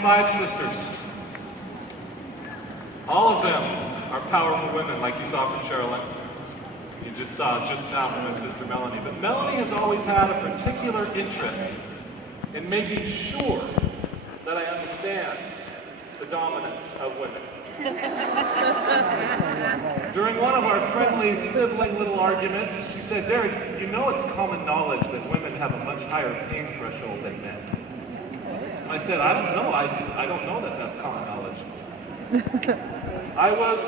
5 sisters. All of them are powerful women, like you saw from Sherilyn. You just saw just now from my sister Melanie. But Melanie has always had a particular interest in making sure that I understand the dominance of women. During one of our friendly sibling little arguments, she said, "Derek, you know it's common knowledge that women have a much higher pain threshold than men." I said, "I don't know. I don't know that that's common knowledge." I was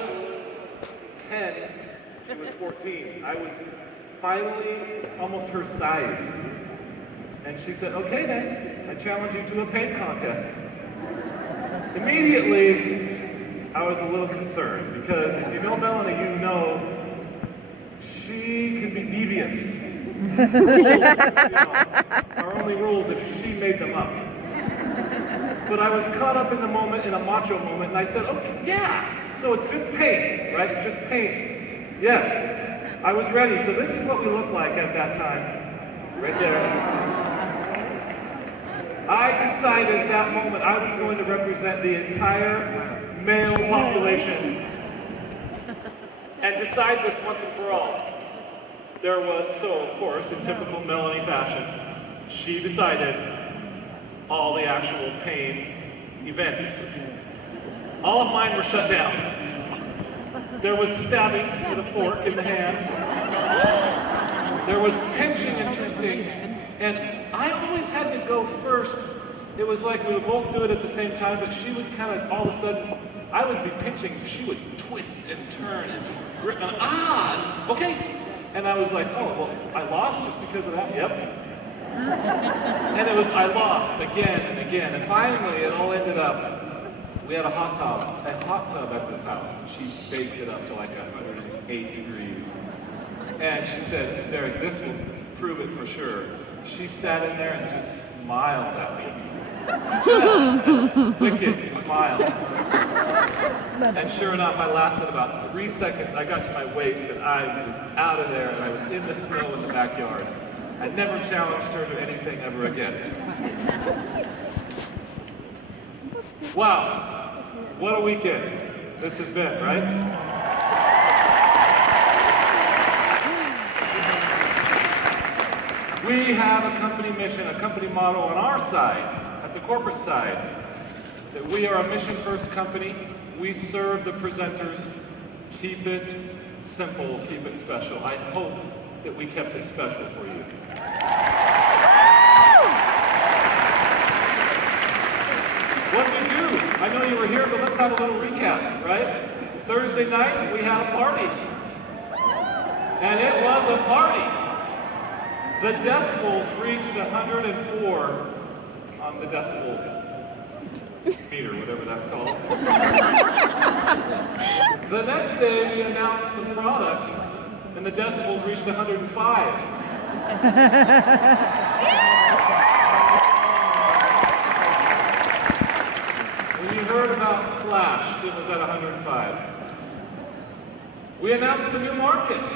10, she was 14. I was finally almost her size. And she said, "Okay then, I challenge you to a pain contest." Immediately, I was a little concerned, because if you know Melanie, you know she can be devious. Are only rules if she made them up. But I was caught up in the moment, in a macho moment, and I said, "Okay, yeah, so it's just pain, right? It's just pain." Yes, I was ready. So this is what we looked like at that time, right there. I decided that moment I was going to represent the entire male population and decide this once and for all. So of course, in typical Melanie fashion, she decided all the actual pain events. All of mine were shut down. There was stabbing with a fork in the hand. There was pinching and twisting, and I always had to go first. It was like we would both do it at the same time, but she would kind of, all of a sudden, I would be pinching, she would twist and turn and just grip, and okay. And I was like, "Oh, well, I lost just because of that?" Yep. And it was, I lost again and again, and finally it all ended up, we had a hot tub at this house, and she baked it up to like 108 degrees. And she said, "Derek, this will prove it for sure." She sat in there and just smiled at me. Just a wicked smile. And sure enough, I lasted about 3 seconds. I got to my waist and I was out of there, and I was in the snow in the backyard. I never challenged her to anything ever again. Wow, what a weekend this has been, right? We have a company mission, a company motto on our side, at the corporate side, that we are a mission-first company. We serve the presenters. Keep it simple, keep it special. I hope that we kept it special for you. What did we do? I know you were here, but let's have a little recap, right? Thursday night, we had a party. And it was a party. The decibels reached 104 on the decibel meter, whatever that's called. The next day, we announced some products, and the decibels reached 105. When you heard about Splash, it was at 105. We announced a new market.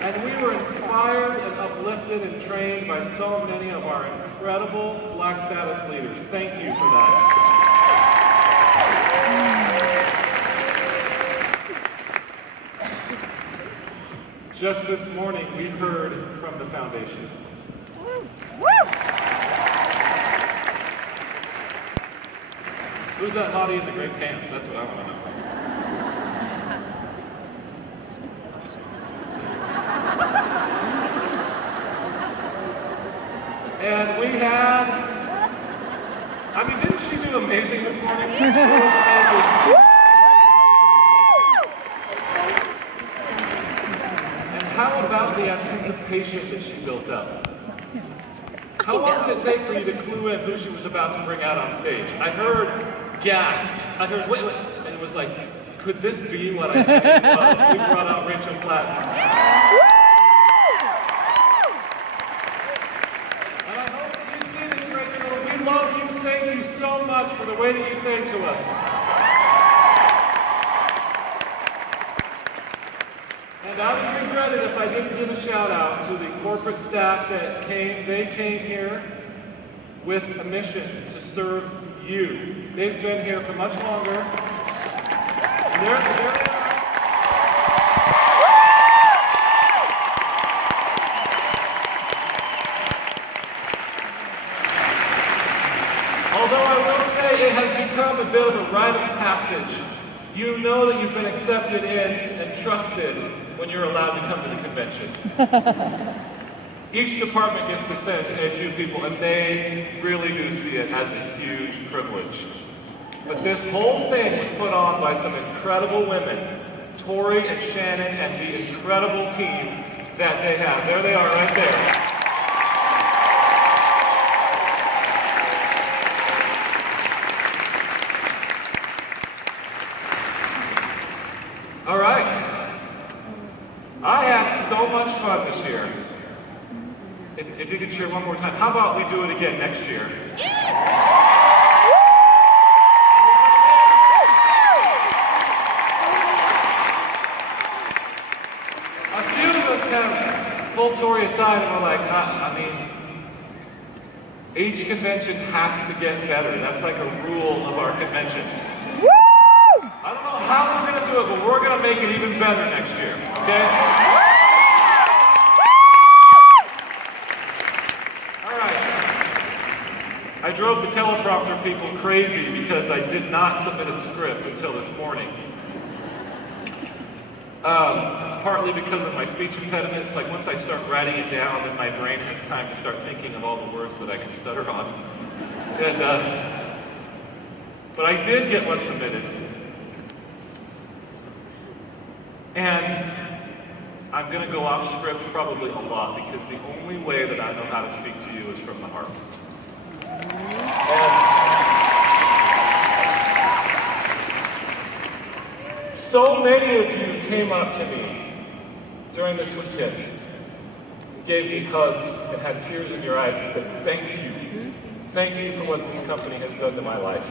And we were inspired and uplifted and trained by so many of our incredible Black Status leaders. Thank you for that. Just this morning, we heard from the foundation. Who's that hottie in the gray pants? That's what I want to know. And we had, I mean, didn't she do amazing this morning? It was amazing. And how about the anticipation that she built up? How long did it take for you to clue in who she was about to bring out on stage? I heard gasps. I heard, wait, and it was like, could this be what I said it was? We brought out Rachel Platten. Thank you so much for the way that you sang to us. And And I would regret it if I didn't give a shout out to the corporate staff that came. They came here with a mission to serve you. They've been here for much longer. And there they are. Although I will say it has become a bit of a rite of passage. You know that you've been accepted in and trusted when you're allowed to come to the convention. Each department gets to send a few people, and they really do see it as a huge privilege. But this whole thing was put on by some incredible women, Tori and Shannon and the incredible team that they have. There they are right there. All right. I had so much fun this year. If you could cheer one more time. How about we do it again next year? A few of us have pulled Tori aside and we're like, I mean, each convention has to get better. That's like a rule of our conventions. I don't know how we're going to do it, but we're going to make it even better next year, okay? All right. I drove the teleprompter people crazy because I did not submit a script until this morning. It's partly because of my speech impediment. It's like once I start writing it down, then my brain has time to start thinking of all the words that I can stutter on. And, but I did get one submitted. And I'm going to go off script probably a lot because the only way that I know how to speak to you is from the heart. And so many of you came up to me during this weekend and gave me hugs and had tears in your eyes and said, thank you. Thank you for what this company has done to my life.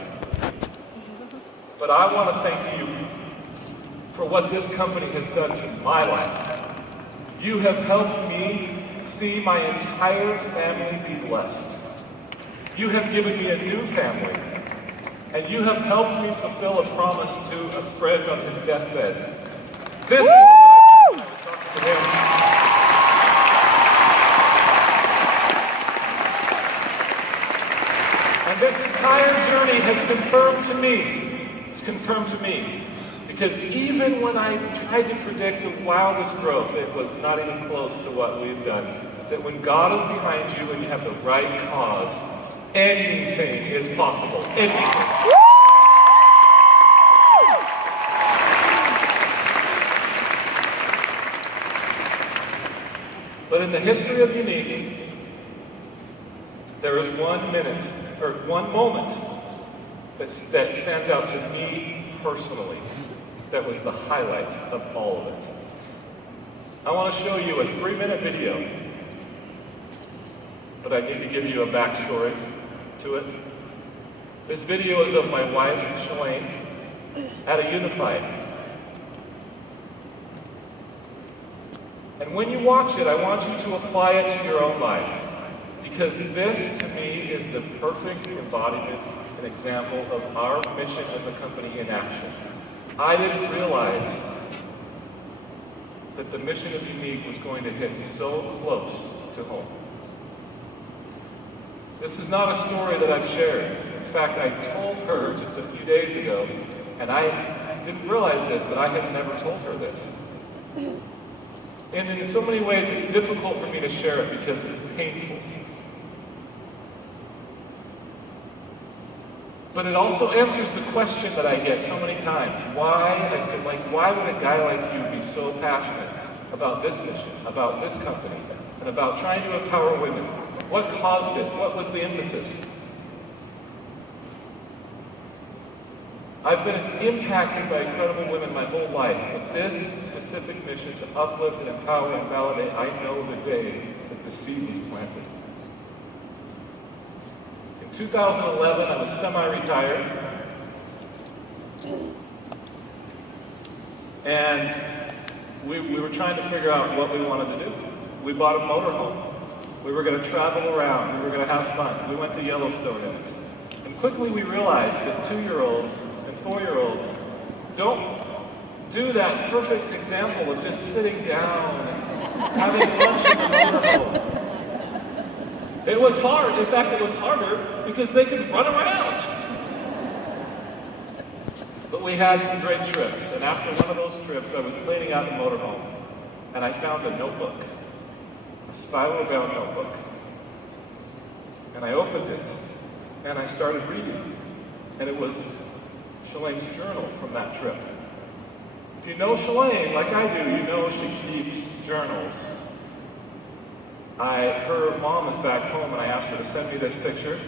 But I want to thank you for what this company has done to my life. You have helped me see my entire family be blessed. You have given me a new family, and you have helped me fulfill a promise to a friend on his deathbed. This is what I meant when I was talking to him. And this entire journey has confirmed to me, it's confirmed to me, because even when I tried to predict the wildest growth, it was not even close to what we've done. That when God is behind you and you have the right cause, anything is possible. Anything. But in the history of Unique, there is one minute, or one moment, that stands out to me personally. That was the highlight of all of it. I want to show you a 3-minute video, but I need to give you a backstory to it. This video is of my wife, Shalane, at a Unified. And when you watch it, I want you to apply it to your own life, because this, to me, is the perfect embodiment and example of our mission as a company in action. I didn't realize that the mission of Unique was going to hit so close to home. This is not a story that I've shared. In fact, I told her just a few days ago, and I didn't realize this, but I had never told her this. And in so many ways, it's difficult for me to share it because it's painful. But it also answers the question that I get so many times. Why would a guy like you be so passionate about this mission, about this company, and about trying to empower women? What caused it? What was the impetus? I've been impacted by incredible women my whole life, but this specific mission to uplift and empower and validate, I know the day that the seed was planted. In 2011, I was semi-retired, and we were trying to figure out what we wanted to do. We bought a motorhome. We were going to travel around. We were going to have fun. We went to Yellowstone in it. And quickly we realized that 2-year-olds and 4-year-olds don't do that perfect example of just sitting down and having lunch in the motorhome. It was hard. In fact, it was harder because they could run around. But we had some great trips. And after one of those trips, I was cleaning out the motorhome. And I found a notebook. A spiral-bound notebook. And I opened it, and I started reading. And it was Shalane's journal from that trip. If you know Shalane, like I do, you know she keeps journals. Her mom is back home, and I asked her to send me this picture.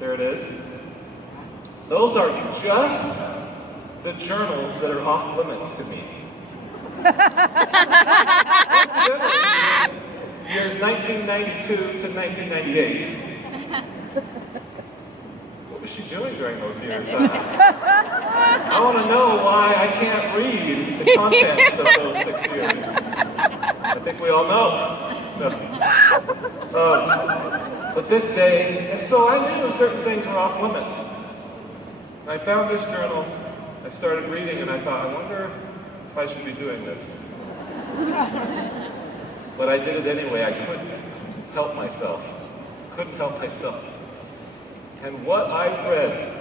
There it is. Those are just the journals that are off limits to me. Years 1992 to 1998. What was she doing during those years? I want to know why I can't read the contents of those 6 years. I think we all know. But this day, and so I knew certain things were off limits. And I found this journal, I started reading, and I thought, I wonder if I should be doing this. But I did it anyway. I couldn't help myself. Couldn't help myself. And what I read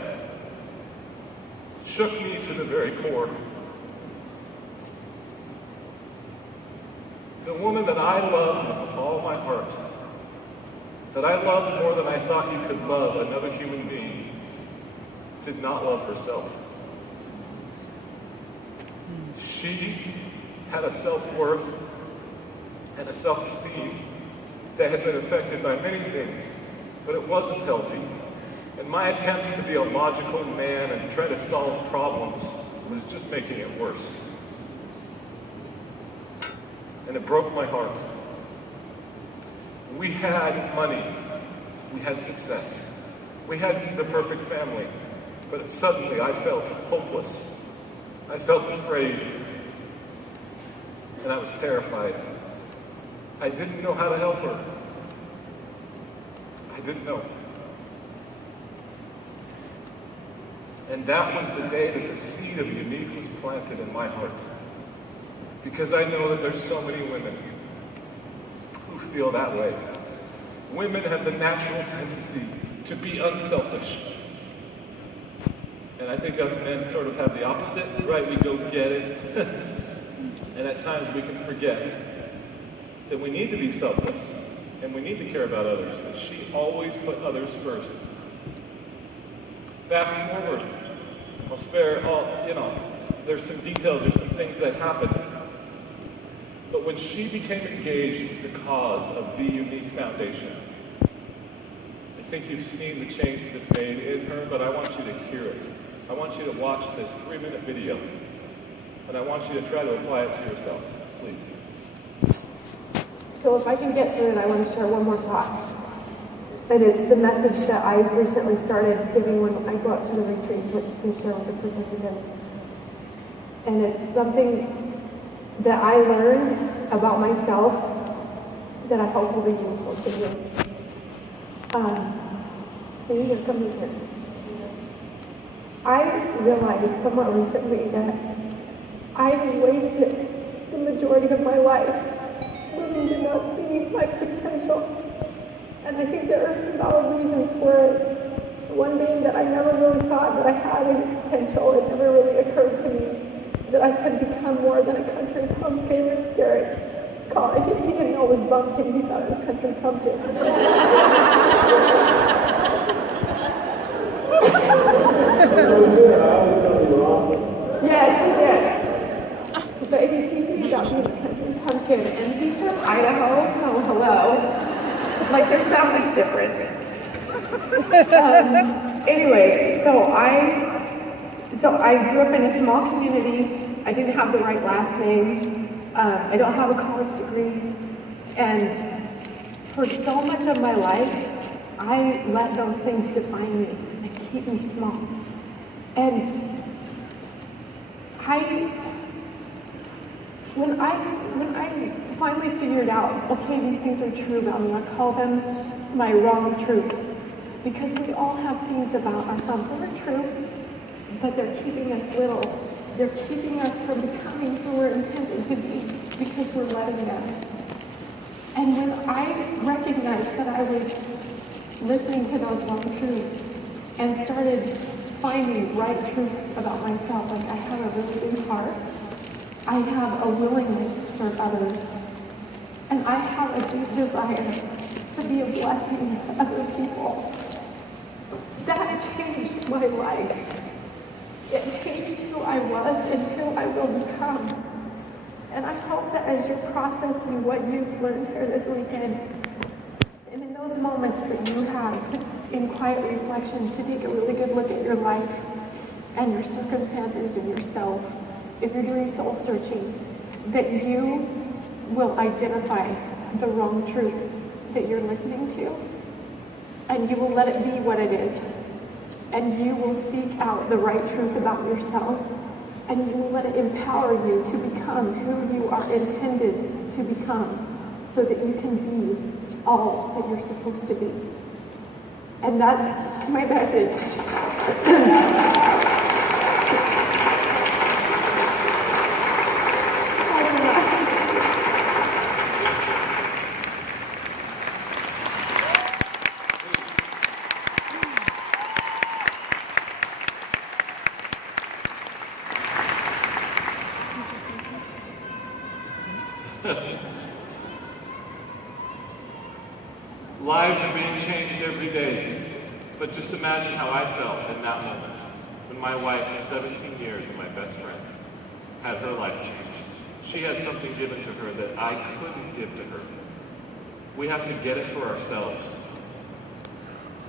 shook me to the very core. The woman that I loved with all my heart, that I loved more than I thought you could love another human being, did not love herself. She had a self-worth and a self-esteem that had been affected by many things, but it wasn't healthy. And my attempts to be a logical man and try to solve problems was just making it worse. And it broke my heart. We had money. We had success. We had the perfect family. But suddenly I felt hopeless. I felt afraid. And I was terrified. I didn't know how to help her. I didn't know. And that was the day that the seed of Unique was planted in my heart. Because I know that there's so many women who feel that way. Women have the natural tendency to be unselfish. And I think us men sort of have the opposite, right? We go get it. And at times we can forget that we need to be selfless and we need to care about others. But she always put others first. Fast forward. I'll spare all, there's some details, there's some things that happened. But when she became engaged with the cause of the Unique Foundation, I think you've seen the change that it's made in her, but I want you to hear it. I want you to watch this 3-minute video, and I want you to try to apply it to yourself, please. So if I can get through it, I want to share one more thought. And it's the message that I recently started giving when I go out to the retreats to share with the participants. And it's something that I learned about myself that I hope will be useful to you. See, here come the kids. I realized somewhat recently that I wasted the majority of my life living to not see my potential. And I think there are some valid reasons for it. One being that I never really thought that I had any potential. It never really occurred to me that I could become more than a country pumpkin, as Derek called it. He didn't know it was bumpkin, he thought it was country pumpkin. Yes, he did. But he got me the country pumpkin, and he's from Idaho, so hello. Like, their sound is different. Anyway, so I grew up in a small community. I didn't have the right last name. I don't have a college degree. And for so much of my life, I let those things define me and keep me small. And when I finally figured out, okay, these things are true about me, I call them my wrong truths. Because we all have things about ourselves that are true, but they're keeping us little. They're keeping us from becoming who we're intended to be because we're letting them. And when I recognized that I was listening to those wrong truths and started finding right truths about myself, like I have a really big heart, I have a willingness to serve others, and I have a deep desire to be a blessing to other people. That changed my life. It changed who I was and who I will become. And I hope that as you're processing what you've learned here this weekend, and in those moments that you have in quiet reflection to take a really good look at your life and your circumstances and yourself, if you're doing soul searching, that you will identify the wrong truth that you're listening to, and you will let it be what it is, and you will seek out the right truth about yourself, and you will let it empower you to become who you are intended to become, so that you can be all that you're supposed to be. And that's my message. Lives are being changed every day, but just imagine how I felt in that moment when my wife of 17 years and my best friend had her life changed. She had something given to her that I couldn't give to her. We have to get it for ourselves.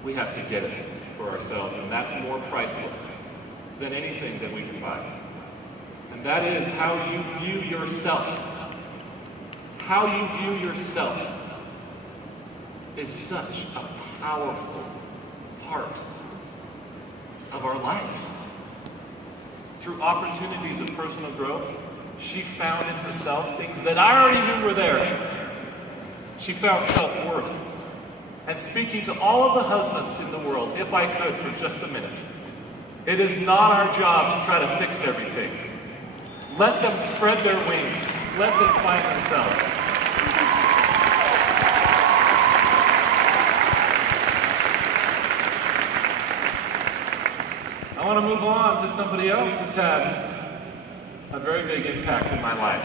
We have to get it for ourselves, and that's more priceless than anything that we can buy. And that is how you view yourself. How you view yourself is such a powerful part of our lives. Through opportunities of personal growth, she found in herself things that I already knew were there. She found self-worth. And speaking to all of the husbands in the world, if I could for just a minute, it is not our job to try to fix everything. Let them spread their wings. Let them find themselves. I want to move on to somebody else who's had a very big impact in my life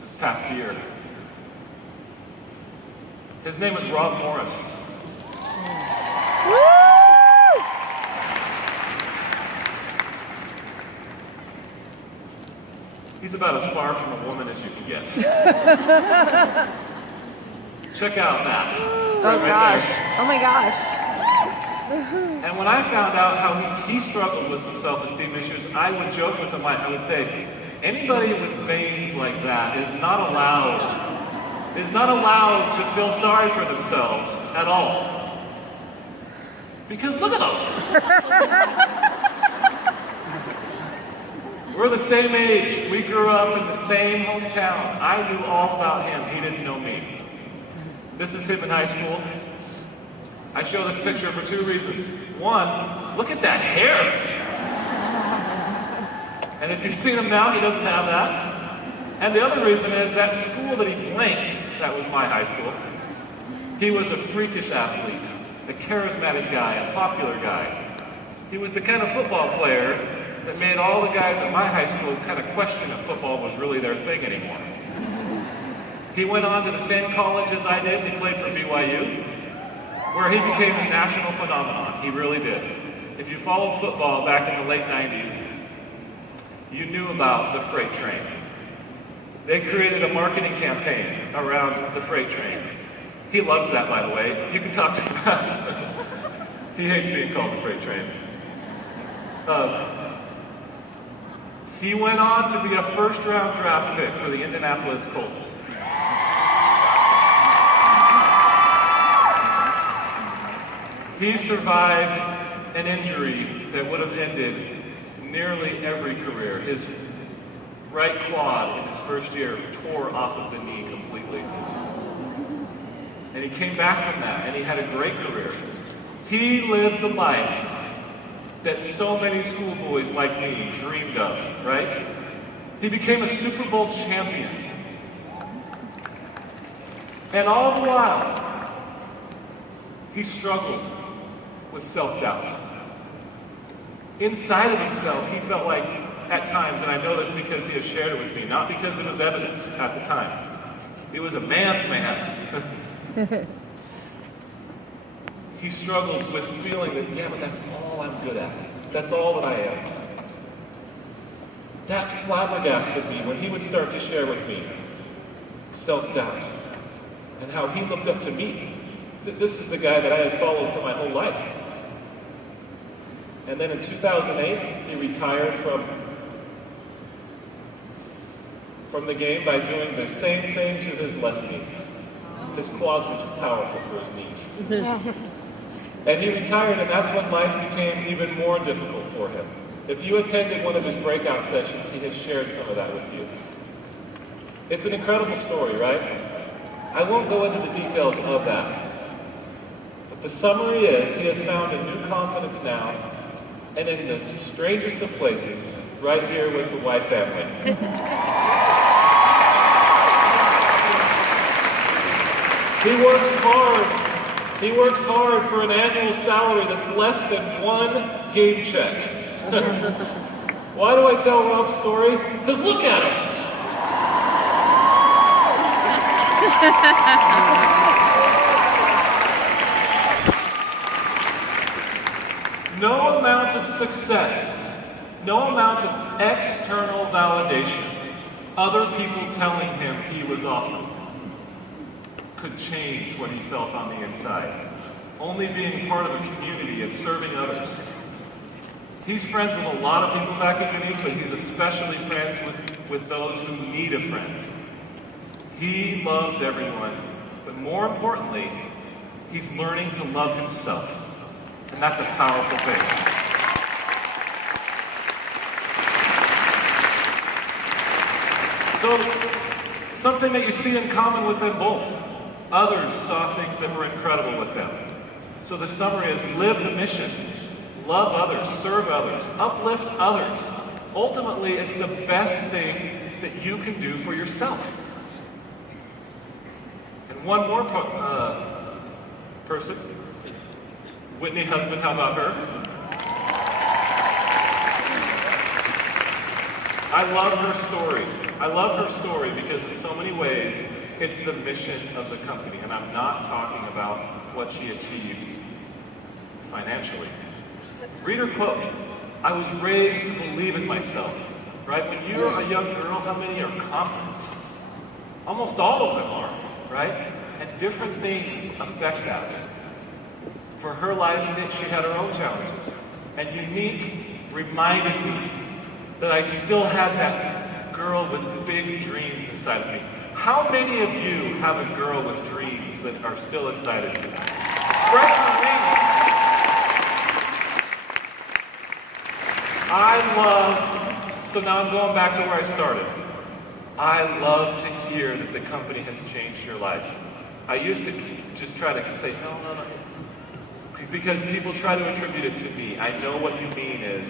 this past year. His name is Rob Morris. He's about as far from a woman as you can get. Check out that. Oh gosh. Oh my gosh. And when I found out how he struggled with some self-esteem issues, I would joke with him, I would say, anybody with veins like that is not allowed to feel sorry for themselves at all. Because look at those. We're the same age. We grew up in the same hometown. I knew all about him. He didn't know me. This is him in high school. I show this picture for two reasons. One, look at that hair. And if you've seen him now, he doesn't have that. And the other reason is that school that he blanked, that was my high school. He was a freakish athlete, a charismatic guy, a popular guy. He was the kind of football player that made all the guys at my high school kind of question if football was really their thing anymore. He went on to the same college as I did. He played for BYU, where he became a national phenomenon. He really did. If you followed football back in the late 90s, you knew about the freight train. They created a marketing campaign around the freight train. He loves that, by the way. You can talk to him about it. He hates being called the freight train. He went on to be a first-round draft pick for the Indianapolis Colts. He survived an injury that would have ended nearly every career. His right quad in his first year tore off of the knee completely. And he came back from that, and he had a great career. He lived the life that so many schoolboys like me dreamed of, right? He became a Super Bowl champion. And all the while, he struggled with self-doubt. Inside of himself, he felt like, at times, and I know this because he has shared it with me, not because it was evident at the time. He was a man's man. He struggled with feeling that, yeah, but that's all I'm good at. That's all that I am. That flabbergasted me when he would start to share with me self-doubt and how he looked up to me. That this is the guy that I had followed for my whole life. And then in 2008, he retired from the game by doing the same thing to his left knee. His quads were too powerful for his knees. And he retired, and that's when life became even more difficult for him. If you attended one of his breakout sessions, he has shared some of that with you. It's an incredible story, right? I won't go into the details of that. But the summary is, he has found a new confidence now, and in the strangest of places, right here with the White family. He works hard for an annual salary that's less than one game check. Why do I tell Rob's story? Because look at him. No amount of success, no amount of external validation, other people telling him he was awesome, could change what he felt on the inside. Only being part of a community and serving others. He's friends with a lot of people back at Unique, but he's especially friends with those who need a friend. He loves everyone, but more importantly, he's learning to love himself. And that's a powerful thing. So, something that you see in common with them both. Others saw things that were incredible with them. So the summary is, live the mission. Love others, serve others, uplift others. Ultimately, it's the best thing that you can do for yourself. And one more person. Whitney Husband, how about her? I love her story. I love her story because in so many ways, it's the mission of the company. And I'm not talking about what she achieved financially. Read her quote. I was raised to believe in myself. Right? When you're a young girl, how many are confident? Almost all of them are, right? And different things affect that. For her life, she had her own challenges. And Unique reminded me that I still had that girl with big dreams inside of me. How many of you have a girl with dreams that are still inside of you? Spread your wings. So now I'm going back to where I started. I love to hear that the company has changed your life. I used to just try to say, no. Because people try to attribute it to me. I know what you mean is,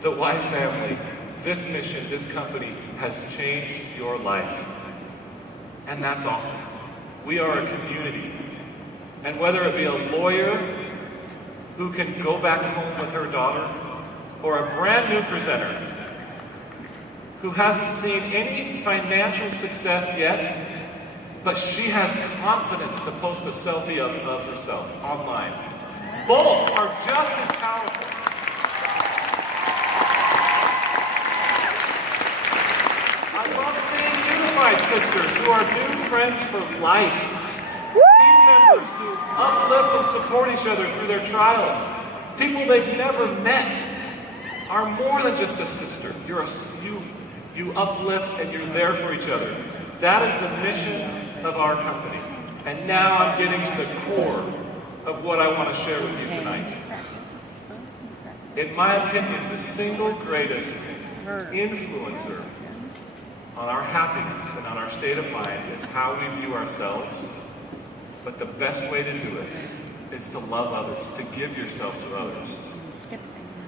the White family, this mission, this company has changed your life. And that's awesome. We are a community. And whether it be a lawyer who can go back home with her daughter, or a brand new presenter who hasn't seen any financial success yet, but she has confidence to post a selfie of herself online. Both are just as powerful. I love seeing unified sisters who are new friends for life. Team members who uplift and support each other through their trials. People they've never met are more than just a sister. You uplift and you're there for each other. That is the mission of our company. And now I'm getting to the core of what I want to share with you tonight. In my opinion, the single greatest influencer on our happiness and on our state of mind is how we view ourselves. But the best way to do it is to love others, to give yourself to others.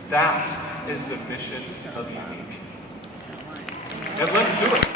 That is the mission of Unique. And let's do it.